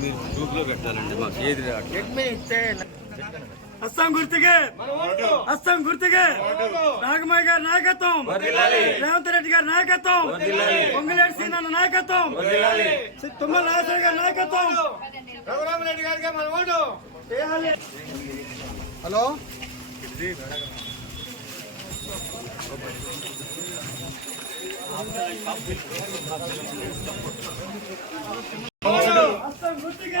మీరు గ్రూప్లో పెట్టాలండి మాకు ఏది రాట్లేదు అస్సాం గుర్తుకే. అస్సాం గుర్తుకే. నాగమయ్య గారి నాయకత్వం. రేవంత్ రెడ్డి గారి నాయకత్వం. పొంగులేటి సీనన్న నాయకత్వం. తుమ్మల నాగేశ్వర గారి నాయకత్వం. రఘురామరెడ్డి గారికి మన ఓటు. హలో? అస్సాం గుర్తుకే.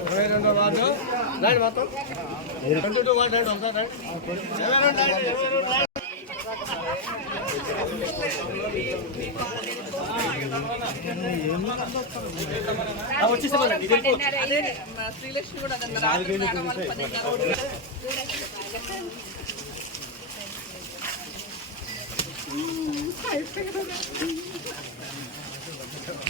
ఇరవై రెండో వార్డు రండి మొత్తం ట్వంటీ టూ వార్డు రండి ఒకసారి రండి ఇరవై రెండు రండి, ఇరవై రెండు రండి. శ్రీలక్ష్మి కూడా